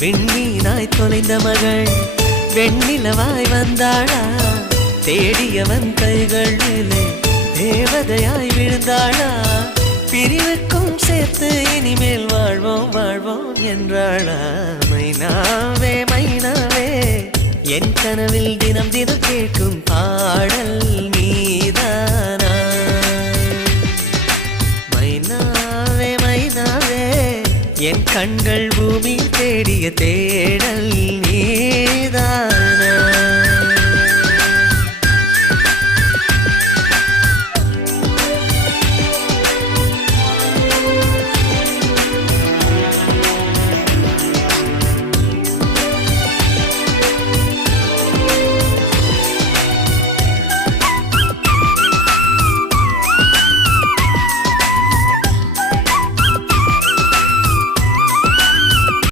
விண்மீனாய் தொலைந்த மகள் வெண்ணிலவாய் வந்தாளா தேடியவன் கைகளிலே தேவதையாய் விழுந்தாளா பிரிவுக்கும் சேர்த்து இனிமேல் வாழ்வோம் வாழ்வோம் என்றாளா மைனாவே மைனாவே என் கனவில் தினம் தினம் கேட்கும் பாடல் நீதானா மைனாவே மைனாவே என் கண்கள் பூமி தேடிய தேடல் நீதான்